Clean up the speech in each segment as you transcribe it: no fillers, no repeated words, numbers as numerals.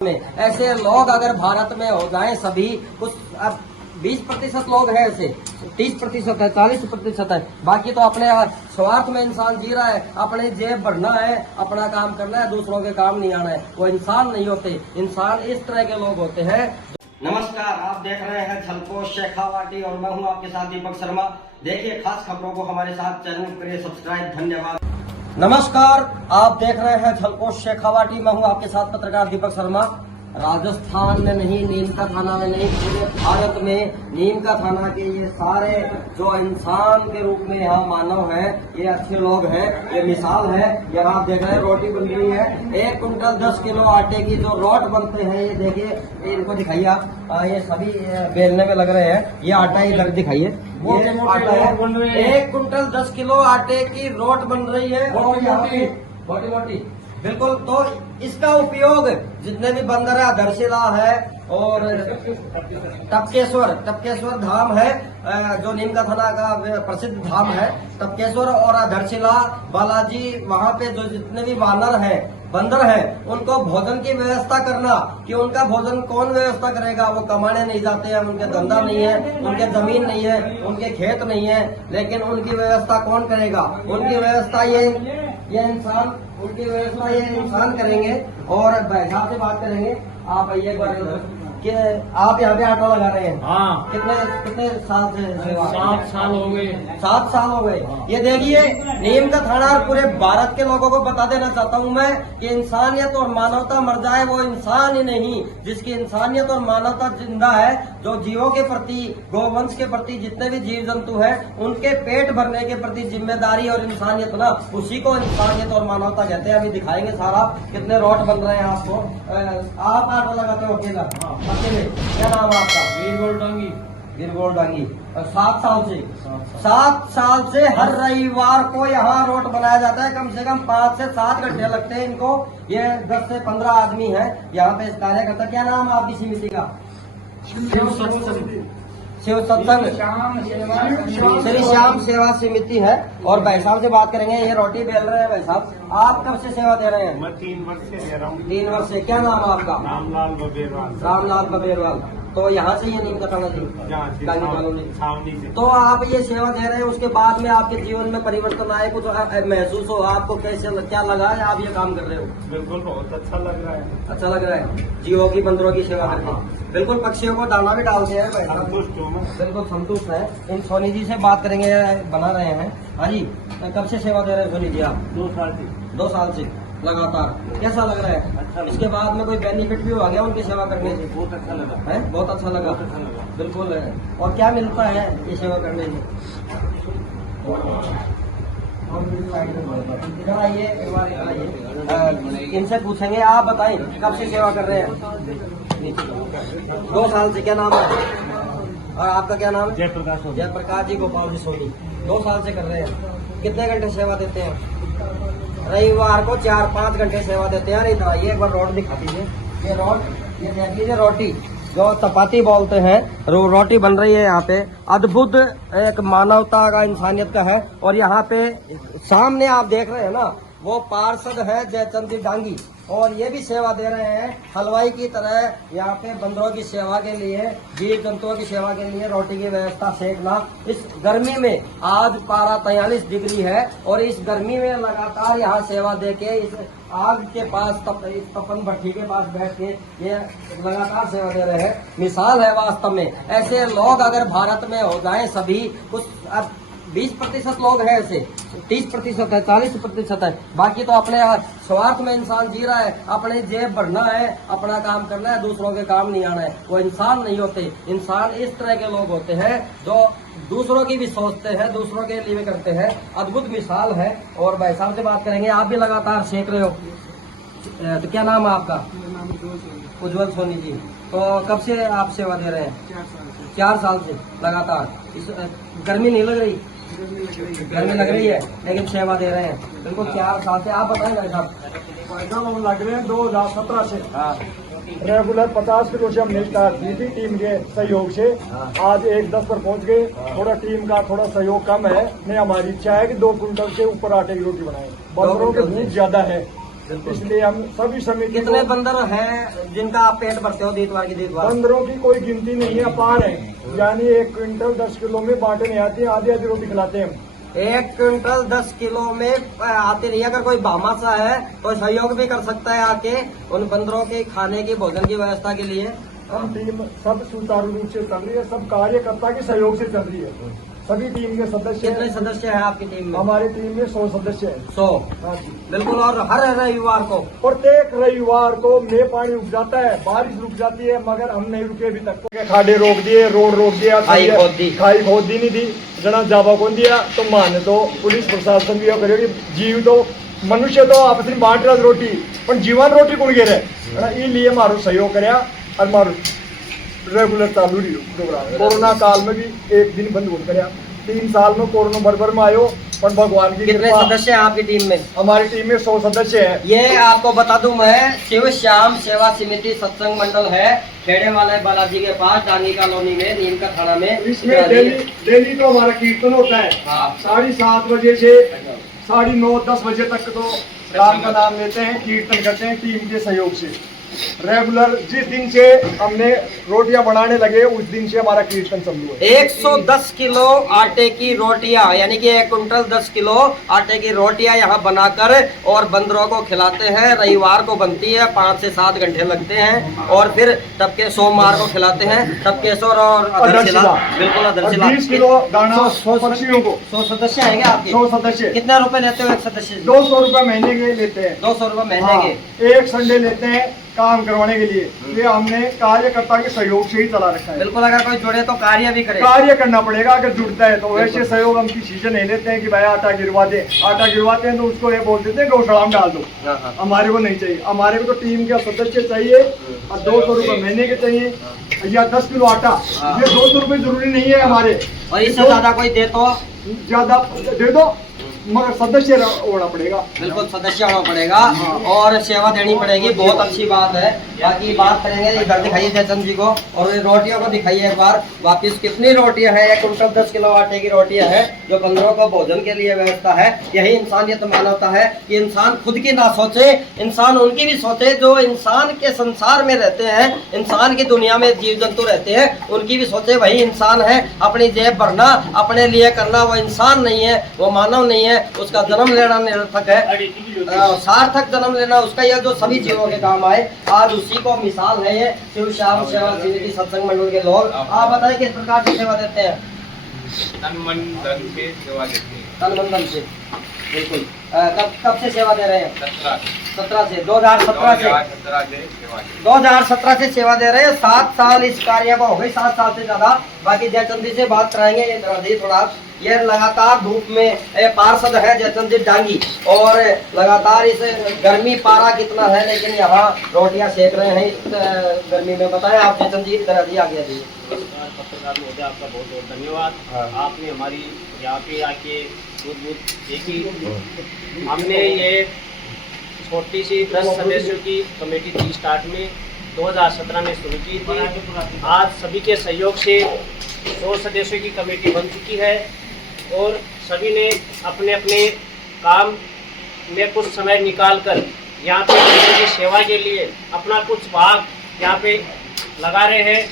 में ऐसे लोग अगर भारत में हो जाएं सभी कुछ अब 20% लोग हैं ऐसे, 30% है, 40% है, बाकी तो अपने स्वार्थ में इंसान जी रहा है, अपने जेब भरना है, अपना काम करना है, दूसरों के काम नहीं आना है। वो इंसान नहीं होते, इंसान इस तरह के लोग होते हैं। नमस्कार, आप देख रहे हैं झलको शेखावाटी और मैं हूं आपके साथ दीपक शर्मा। देखिए खास खबरों को हमारे साथ चैनल करिए सब्सक्राइब। धन्यवाद। नमस्कार, आप देख रहे हैं झलको शेखावाटी, मैं हूं आपके साथ पत्रकार दीपक शर्मा। राजस्थान में नहीं, नीम का थाना में नहीं, पूरे भारत में नीम का थाना के ये सारे जो इंसान के रूप में यहाँ मानव है, ये अच्छे लोग हैं, ये मिसाल है। यहाँ आप देख रहे हैं रोटी बन रही है, 1 कुंटल 10 किलो आटे की जो रोट बनते हैं, ये देखिए, इनको दिखाइए आप, ये सभी बेलने में लग रहे हैं। ये आटा इधर दिखाइए, ये आटा है, 1 कुंटल 10 किलो आटे की रोट बन रही है, और यहाँ पे मोटी मोटी बिल्कुल। तो इसका उपयोग जितने भी बंदर है, दरशिला है और टपकेश्वर धाम है, जो नीम का थाना का प्रसिद्ध धाम है, टपकेश्वर और दरशिला बालाजी, वहाँ पे जो जितने भी वानर हैं, बंदर हैं, उनको भोजन की व्यवस्था करना, कि उनका भोजन कौन व्यवस्था करेगा। वो कमाने नहीं जाते हैं, उनके धंधा नहीं है, उनके जमीन नहीं है, उनके खेत नहीं है, लेकिन उनकी व्यवस्था कौन करेगा। उनकी व्यवस्था ये इंसान, उनकी व्यवस्था ये इंसान करेंगे। और भाईसाहब से बात करेंगे। आप आइए कि आप यहाँ पे आटा लगा रहे हैं। हाँ। कितने साल से सेवा? 7 साल हो गए। 7 साल हो गए। ये देखिए, नीम का थाना और पूरे भारत के लोगों को बता देना चाहता हूँ मैं कि इंसानियत और मानवता मर जाए वो इंसान ही नहीं। जिसकी इंसानियत और मानवता जिंदा है, जो जीवों के प्रति, गोवंश के प्रति, जितने भी जीव जंतु हैं, उनके पेट भरने के प्रति जिम्मेदारी और इंसानियत ना, उसी को इंसानियत और मानवता कहते हैं। अभी दिखाएंगे सारा कितने रोट बन रहे हैं आपको। आप आटा लगाते हो अकेला? अकेले। क्या नाम है आपका? वीरगोल डांगी। और 7 साल से 7 साल से हर रविवार को यहाँ रोट बनाया जाता है। कम से कम 5 से 7 घंटे लगते हैं इनको। ये 10 से 15 आदमी हैं यहाँ पे इस कार्यकर्ता। क्या नाम है आपकी समिति का? शिव सत्संग श्री श्याम सेवा समिति है। और भाई साहब से बात करेंगे। ये रोटी बेल रहे हैं भाई साहब। आप कब से सेवा दे रहे हैं? मैं 3 वर्ष से दे रहा हूँ। 3 वर्ष से। क्या नाम है आपका? रामलाल बबेरवाल। तो यहाँ से ये नीम का थाना जी छावनी से। तो आप ये सेवा दे रहे हैं, उसके बाद में आपके जीवन में परिवर्तन आए, कुछ महसूस हो आपको? कैसे, क्या लगा है आप ये काम कर रहे हो? बिल्कुल बहुत अच्छा लग रहा है। अच्छा लग रहा है जीवों की, बंदरों की सेवा करके। बिल्कुल पक्षियों को दाना भी डालते हैं भाई साहब। बिल्कुल संतुष्ट है। इन सोनी जी से बात करेंगे, बना रहे हैं। हाँ जी, कब से सेवा दे रहे हैं सोनी जी आप? 2 साल से। 2 साल से लगातार। कैसा लग रहा है? अच्छा। इसके बाद में कोई बेनिफिट भी हो गया उनकी सेवा करने से? बहुत अच्छा लगा है, बहुत अच्छा लगा। बिल्कुल है। और क्या मिलता है ये सेवा करने से? इधर आइए, इनसे पूछेंगे। आप बताएं कब से सेवा कर रहे हैं? 2 साल से। क्या नाम है? और आपका क्या नाम? जयप्रकाश जी गोपाल जी सोनी। 2 साल से कर रहे हैं। कितने घंटे सेवा देते हैं? रविवार को 4-5 घंटे सेवा देते हैं। इधर आइए, एक बार रोट दिखा दीजिए। ये रोट, ये देख लीजिए, रोटी जो चपाती बोलते हैं, रोटी बन रही है यहाँ पे। अद्भुत एक मानवता का, इंसानियत का है। और यहाँ पे सामने आप देख रहे हैं ना, वो पार्षद है जयचंद डांगी, और ये भी सेवा दे रहे हैं हलवाई की तरह। यहाँ पे बंदरों की सेवा के लिए, जीव जंतुओं की सेवा के लिए रोटी की व्यवस्था, सेकना। इस गर्मी में आज पारा 43 डिग्री है, और इस गर्मी में लगातार यहाँ सेवा देके, इस आग के पास, तपन भट्टी के पास बैठ के ये लगातार सेवा दे रहे हैं। मिसाल है वास्तव में। ऐसे लोग अगर भारत में हो जाएं सभी कुछ, अब 20% लोग हैं ऐसे, 30% है, 40% है, बाकी तो अपने स्वार्थ में इंसान जी रहा है, अपने जेब भरना है, अपना काम करना है, दूसरों के काम नहीं आना है। वो इंसान नहीं होते, इंसान इस तरह के लोग होते हैं जो दूसरों की भी सोचते हैं, दूसरों के लिए भी करते हैं। अद्भुत मिसाल है। और भाई साहब से बात करेंगे। आप भी लगातार सेक रहे हो, तो क्या नाम है आपका? उज्जवल सोनी जी। तो कब से आप सेवा दे रहे हैं? 4 साल से लगातार। गर्मी नहीं लग रही? गर्मी लग रही है, लेकिन सेवा दे रहे हैं। बिल्कुल 4 साल से। आप बताएं भाई साहब। हम लग रहे हैं 2017 से। हाँ। रेगुलर 50 किलो से हमने स्टार्ट की थी टीम के सहयोग से। आज 1-10 पर पहुंच गए। थोड़ा टीम का थोड़ा सहयोग कम है। नहीं, हमारी इच्छा है कि 2 कुंटल से ऊपर आटे की रोटी बनाए। बंदरों के भूख ज्यादा है। इसलिए हम सभी समिति कितने को- बंदर हैं जिनका आप पेट भरते हो दीतवार की दीतवार? बंदरों की कोई गिनती नहीं है, अपार है। यानी 1 क्विंटल 10 किलो में बांटे नहीं आती, आधी आधी रोटी खिलाते हैं हम। 1 क्विंटल 10 किलो में आती नहीं। अगर कोई भामाशा है तो सहयोग भी कर सकता है आके उन बंदरों के खाने की भोजन की व्यवस्था के लिए। हम टीम सब सुचारू रूप से चल रही है, सब कार्यकर्ता के सहयोग से चल रही है। सभी टीम के सदस्य कितने सदस्य हैं आपकी टीम में? हमारी टीम में 100 सदस्य हैं। 100। हाँ जी। बिल्कुल। और हर रविवार को प्रत्येक रविवार को में पानी रुक जाता है, बारिश रुक जाती है, मगर हम नहीं रुके अभी तक। खाडे रोक दिए, रोड रोक दिया, खाई खोद दी। खाई खोद दी नहीं दी, जना जावा कौन दिया तो माने तो पुलिस प्रशासन भी करेगी। जीव तो मनुष्य तो आपस में बांट रहा रोटी, पर जीवन रोटी कौन गिरे है, लिए मारो सहयोग कराया और मारो रेगुलर चालू रही प्रोग्राम। कोरोना काल में भी एक दिन बंद हो कराया। 3 साल में कोरोना बरबर में आयो, पर भगवान की कितने कृपा। सदस्य हैं आपकी टीम में? हमारी टीम में 100 सदस्य हैं। ये आपको बता दूं मैं, शिव श्याम सेवा समिति सत्संग मंडल है, खेड़े वाले बालाजी के पास डांगी कॉलोनी में, नीम का थाना में। इसमें डेली तो हमारा कीर्तन होता है। हाँ। 7:30 बजे से 9:30-10 बजे तक तो राम का नाम लेते हैं, कीर्तन करते हैं टीम के सहयोग से। रेगुलर जिस दिन से हमने रोटियां बनाने लगे उस दिन से हमारा कीर्तन चालू है। 110 किलो आटे की रोटियां, यानी कि 1 कुंटल 10 किलो आटे की रोटियां यहाँ बनाकर और बंदरों को खिलाते हैं। रविवार को बनती है, 5 से 7 घंटे लगते हैं, और फिर तब के सोमवार को खिलाते हैं। तब केसर और अदरशिला। बिल्कुल अदरशिला। 20 किलो दाना पक्षियों को। 100 सदस्य हैं आपके? 100 सदस्य। कितना रुपए लेते हो एक सदस्य से? 200 रुपए महीने के लेते हैं। 200 रुपए महीने के। एक संडे लेते हैं काम करवाने के लिए। ये हमने कार्यकर्ता के सहयोग से ही चला रखा है। बिल्कुल। अगर कोई जुड़े तो कार्य भी करे। कार्य करना पड़ेगा अगर जुड़ता है तो। वैसे सहयोग हम किसी से नहीं लेते हैं कि भाई आटा गिरवा दे। आटा गिरवाते हैं तो उसको ये बोल देते हैं गौशाला में डाल दो। हाँ। हमारे को नहीं चाहिए। हमारे को तो टीम के सदस्य चाहिए और 200 रुपए महीने के चाहिए, या 10 किलो आटा। ये 200 रुपए जरूरी नहीं है हमारे, और इससे ज्यादा कोई दे तो ज्यादा दे दो, मगर सदस्य होना पड़ेगा। बिल्कुल सदस्य होना पड़ेगा और सेवा देनी पड़ेगी। बहुत अच्छी बात है। बाकी बात करेंगे, इधर दिखाइए जयचंद जी को, और रोटियों को दिखाइए एक बार वापिस। कितनी रोटियां हैं? 1 कुंटल 10 किलो आटे की रोटियां हैं जो बंदरों को भोजन के लिए व्यवस्था है। यही इंसानियत मानवता है कि इंसान खुद की ना सोचे, इंसान उनकी भी सोचे जो इंसान के संसार में रहते हैं, इंसान की दुनिया में जीव जंतु रहते हैं, उनकी भी सोचे। वही इंसान है। अपनी जेब भरना, अपने लिए करना, वो इंसान नहीं है, वो मानव नहीं है। उसका जन्म लेना निरर्थक है। सार्थक जन्म लेना उसका, यह जो सभी जीवों के काम आए। आज उसी को मिसाल है ये शिव श्याम सेवा समिति सत्संग मंडल के लोग। आप बताएं किस प्रकार से सेवा देते हैं? तन मन धन से सेवा देते हैं। तन मन धन से। बिल्कुल। कब से सेवा दे रहे हैं? 17 से। 2017 से 2017 से सेवा दे रहे हैं। 7 साल इस कार्य को हो गए, 7 साल से ज्यादा। बाकी जयचंद जी से बात कराएंगे। ये थोड़ा ये लगातार धूप में पार्षद है जयचंद जी डांगी, और लगातार इस गर्मी पारा कितना है, लेकिन यहाँ रोटियां सेक रहे हैं इस गर्मी में। बताएं आप जयचंद जी, इधर आ गया जी। पत्रकार महोदय, आपका बहुत बहुत धन्यवाद। आपने हमारी यहाँ पे आके दूध देखी। हमने ये छोटी सी 10 सदस्यों की कमेटी थी, स्टार्ट में 2017 में शुरू की थी। आज सभी के सहयोग से 100 सदस्यों की कमेटी बन चुकी है, और सभी ने अपने अपने काम में कुछ समय निकाल कर यहाँ पे लोगों की सेवा के लिए अपना कुछ भाग यहाँ पे लगा रहे हैं।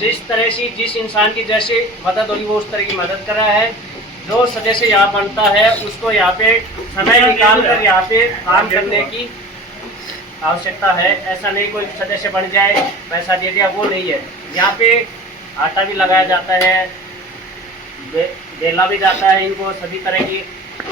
जिस तरह से जिस इंसान की जैसे मदद होगी वो उस तरह की मदद कर रहा है। जो सदस्य यहाँ बनता है उसको यहाँ पे समय निकाल कर यहाँ पे काम करने की आवश्यकता है। ऐसा नहीं कोई सदस्य बन जाए पैसा दे दिया, वो नहीं है। यहाँ पे आटा भी लगाया जाता है, बेला भी जाता है, इनको सभी तरह की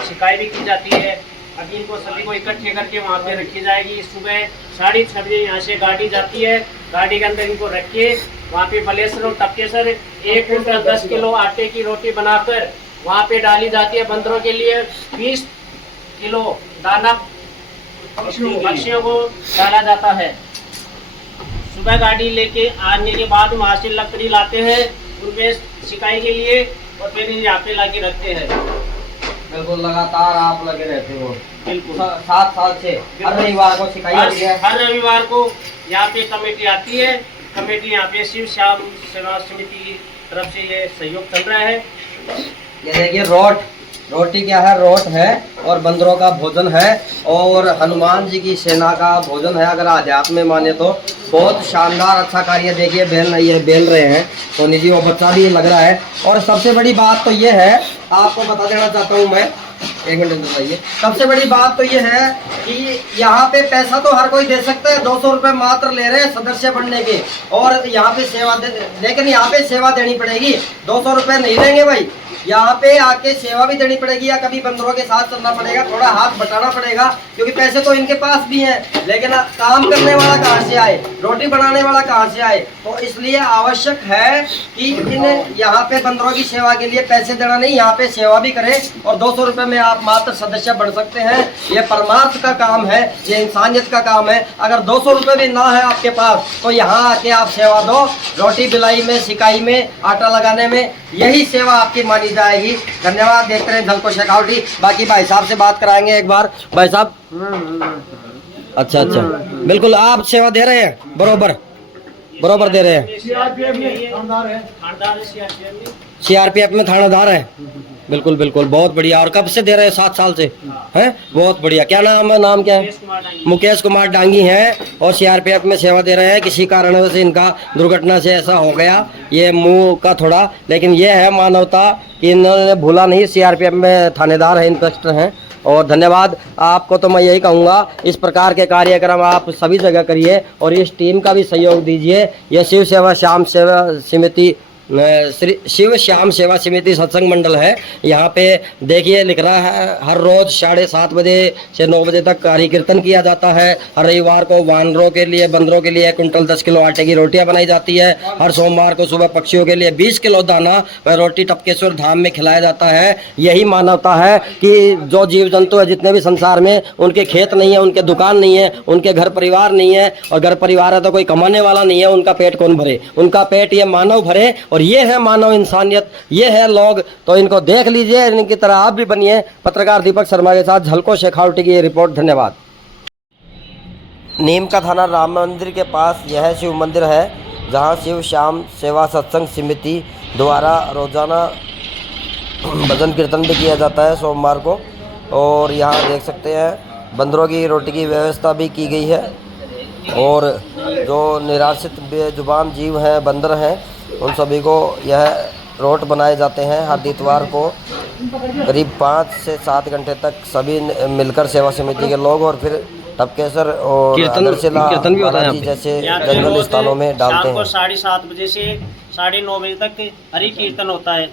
शिकायत भी की जाती है। अभी इनको सभी को इकट्ठे करके वहाँ पे रखी जाएगी। सुबह 6:30 बजे यहाँ से गाड़ी जाती है, गाड़ी के अंदर इनको रख के वहाँ पे बलेसर और टपकेसर 1 कुंटल 10 किलो आटे की रोटी बनाकर वहाँ पे डाली जाती है। बंदरों के लिए 20 किलो दाना पक्षियों को डाला जाता है। सुबह गाड़ी लेके आने के बाद वहाँ से लकड़ी लाते हैं उनके सिकाई के लिए, और फिर यहाँ पे लाके रखते हैं। बिल्कुल लगातार आप लगे रहते हो। बिल्कुल 7 साल से हर रविवार को सिखाई जाती है। हर रविवार को यहाँ पे कमेटी आती है। कमेटी यहाँ पे शिव श्याम सेवा समिति की तरफ से ये सहयोग चल रहा है। ये देखिए रोट रोटी क्या है, रोट है और बंदरों का भोजन है और हनुमान जी की सेना का भोजन है। अगर आध्यात्म में माने तो बहुत शानदार अच्छा कार्य। देखिए बेल रहे हैं सोनी जी, वो बच्चा भी लग रहा है। और सबसे बड़ी बात तो ये है, आपको बता देना चाहता हूँ मैं, एक मिनट बताइए। सबसे बड़ी बात तो ये है कि यहाँ पे पैसा तो हर कोई दे सकता है, 200 रुपये मात्र ले रहे हैं सदस्य बनने के, और यहाँ पे सेवा लेकिन यहाँ पे सेवा देनी पड़ेगी। 200 रुपये नहीं देंगे भाई, यहाँ पे आके सेवा भी देनी पड़ेगी, या कभी बंदरों के साथ चलना पड़ेगा, थोड़ा हाथ बटाना पड़ेगा, क्योंकि पैसे तो इनके पास भी हैं, लेकिन काम करने वाला कहाँ से आए, रोटी बनाने वाला कहाँ से आए। तो इसलिए आवश्यक है कि इन यहाँ पे बंदरों की सेवा के लिए पैसे देना नहीं, यहाँ पे सेवा भी करें, और 200 रुपये में आप मात्र सदस्य बन सकते हैं। ये परमार्थ का काम है, ये इंसानियत का काम है। अगर 200 रुपये भी ना है आपके पास तो यहाँ आके आप सेवा दो, रोटी बिलाई में, सिकाई में, आटा लगाने में, यही सेवा आपकी मानी जाएगी। धन्यवाद। देखते रहे झलको शेखावटी। बाकी भाई साहब से बात कराएंगे एक बार। भाई साहब, अच्छा बिल्कुल आप सेवा दे रहे हैं, बरोबर दे रहे हैं। सीआरपीएफ में थानेदार है, बिल्कुल बहुत बढ़िया। और कब से दे रहे हैं? 7 साल से हैं, बहुत बढ़िया। क्या नाम क्या है? मुकेश कुमार डांगी हैं और सीआरपीएफ में सेवा दे रहे हैं। किसी कारणवश से इनका दुर्घटना से ऐसा हो गया, ये मुंह का थोड़ा, लेकिन ये है मानवता कि इन्होंने भूला नहीं। सीआरपीएफ में थानेदार है, इंस्पेक्टर हैं। और धन्यवाद आपको। तो मैं यही कहूँगा, इस प्रकार के कार्यक्रम आप सभी जगह करिए और इस टीम का भी सहयोग दीजिए। ये शिव श्याम सेवा समिति सत्संग मंडल है। यहाँ पे देखिए लिख रहा है, हर रोज 7:30 बजे से 9 बजे तक कार्य कीर्तन किया जाता है। हर रविवार को वानरों के लिए, बंदरों के लिए 1 कुंटल 10 किलो आटे की रोटियां बनाई जाती है। हर सोमवार को सुबह पक्षियों के लिए 20 किलो दाना व रोटी टपकेश्वर धाम में खिलाया जाता है। यही मानवता है कि जो जीव जंतु है जितने भी संसार में, उनके खेत नहीं है, उनके दुकान नहीं है, उनके घर परिवार नहीं है, और घर परिवार है तो कोई कमाने वाला नहीं है, उनका पेट कौन भरे? उनका पेट ये मानव भरे। और ये है मानव इंसानियत, ये है लोग। तो इनको देख लीजिए, इनकी तरह आप भी बनिए। पत्रकार दीपक शर्मा के साथ झलको शेखावटी की ये रिपोर्ट। धन्यवाद। नीम का थाना राम मंदिर के पास यह शिव मंदिर है, जहां शिव श्याम सेवा सत्संग समिति द्वारा रोजाना भजन कीर्तन भी किया जाता है सोमवार को। और यहाँ देख सकते हैं बंदरों की रोटी की व्यवस्था भी की गई है। और जो निराश्रित बेजुबान जीव हैं, बंदर हैं, उन सभी को यह रोट बनाए जाते हैं। हर इतवार को करीब 5 से 7 घंटे तक सभी मिलकर सेवा समिति के लोग और फिर टपकेसर और कीर्तन भी होता है जैसे जंगल स्थानों में डालते हैं। 7:30 बजे से 9:30 बजे तक हरि कीर्तन होता है।